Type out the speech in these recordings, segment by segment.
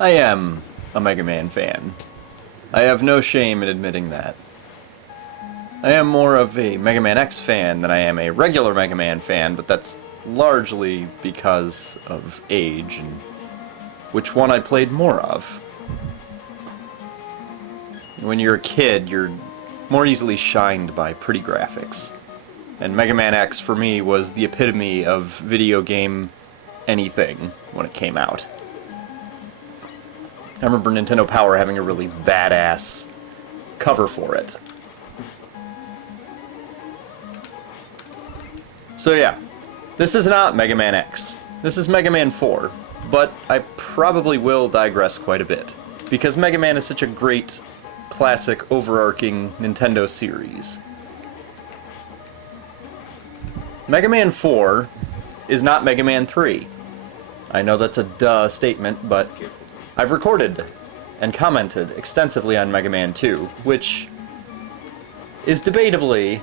I am a Mega Man fan. I have no shame in admitting that. I am more of a Mega Man X fan than I am a regular Mega Man fan, but that's largely because of age and which one I played more of. When you're a kid, you're more easily shined by pretty graphics. And Mega Man X, for me, was the epitome of video game anything when it came out. I remember Nintendo Power having a really badass cover for it. So yeah, this is not Mega Man X. This is Mega Man 4, but I probably will digress quite a bit, because Mega Man is such a great, classic, overarching Nintendo series. Mega Man 4 is not Mega Man 3. I know that's a duh statement, but I've recorded and commented extensively on Mega Man 2, which is debatably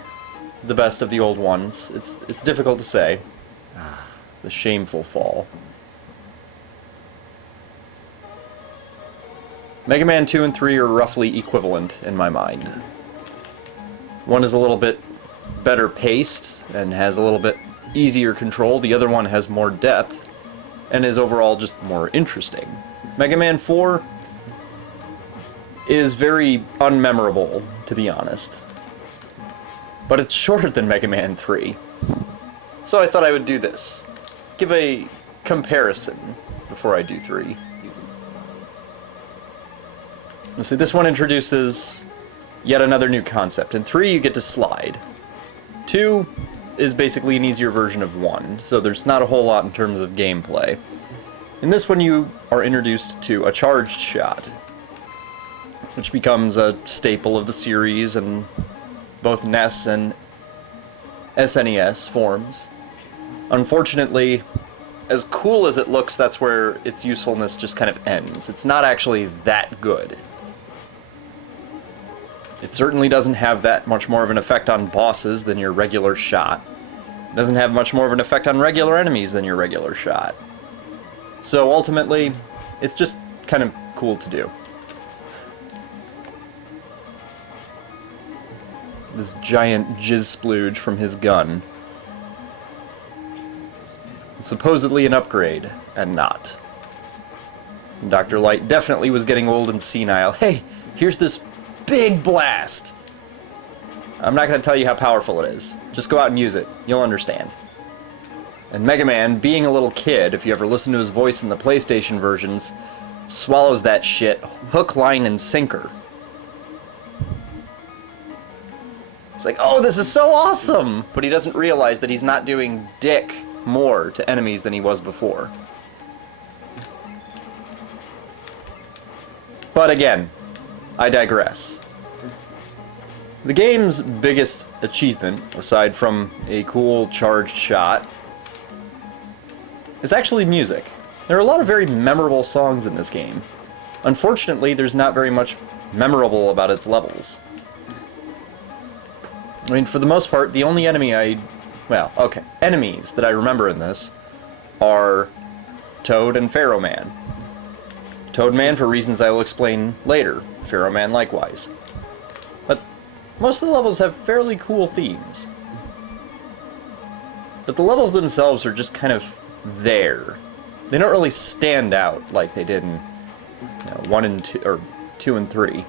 the best of the old ones. It's difficult to say. The shameful fall. Mega Man 2 and 3 are roughly equivalent in my mind. One is a little bit better paced and has a little bit easier control. The other one has more depth and is overall just more interesting. Mega Man 4 is very unmemorable, to be honest. But it's shorter than Mega Man 3. So I thought I would do this. Give a comparison before I do 3. Let's see, this one introduces yet another new concept. In 3 you get to slide. 2 is basically an easier version of 1, so there's not a whole lot in terms of gameplay. In this one you are introduced to a charged shot, which becomes a staple of the series in both NES and SNES forms. Unfortunately, as cool as it looks, that's where its usefulness just kind of ends. It's not actually that good. It certainly doesn't have that much more of an effect on bosses than your regular shot. It doesn't have much more of an effect on regular enemies than your regular shot. So ultimately, it's just kind of cool to do. This giant jizz splooge from his gun. Supposedly an upgrade, and not. Dr. Light definitely was getting old and senile. Hey, here's this big blast! I'm not going to tell you how powerful it is. Just go out and use it. You'll understand. And Mega Man, being a little kid, if you ever listen to his voice in the PlayStation versions, swallows that shit hook, line, and sinker. It's like, oh, this is so awesome! But he doesn't realize that he's not doing dick more to enemies than he was before. But again, I digress. The game's biggest achievement, aside from a cool charged shot, is actually music. There are a lot of very memorable songs in this game. Unfortunately, there's not very much memorable about its levels. I mean, for the most part, the only enemies that I remember in this are Toad and Pharaoh Man. Toad Man for reasons I will explain later, Pharaoh Man likewise. But most of the levels have fairly cool themes. But the levels themselves are just kind of there. They don't really stand out like they did in 1 and 2, or 2 and 3.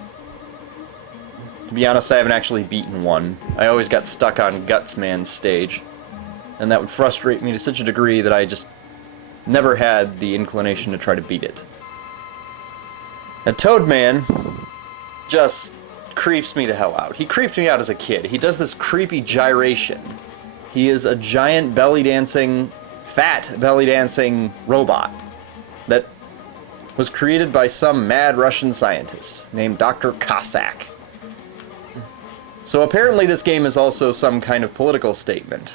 To be honest, I haven't actually beaten 1. I always got stuck on Guts Man's stage, and that would frustrate me to such a degree that I just never had the inclination to try to beat it. And Toad Man just creeps me the hell out. He creeped me out as a kid. He does this creepy gyration. He is a giant fat belly dancing robot that was created by some mad Russian scientist named Dr. Cossack. So apparently this game is also some kind of political statement.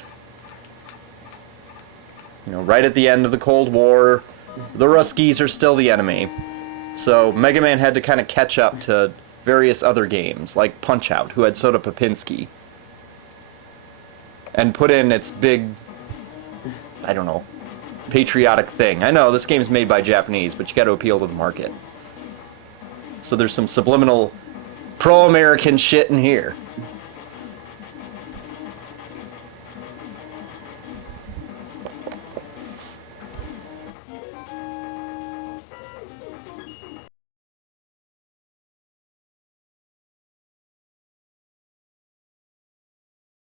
You know, right at the end of the Cold War, the Ruskies are still the enemy. So Mega Man had to kind of catch up to various other games, like Punch-Out!, who had Soda Popinski, and put in its big, I don't know, patriotic thing. I know this game's made by Japanese, but you got to appeal to the market. So there's some subliminal pro-American shit in here.